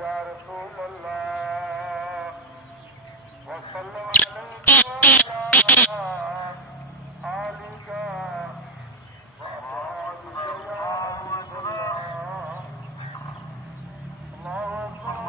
يا رسول الله وصلوا عليك وعلى آلك وأصحابك يا حبيب الله اللهم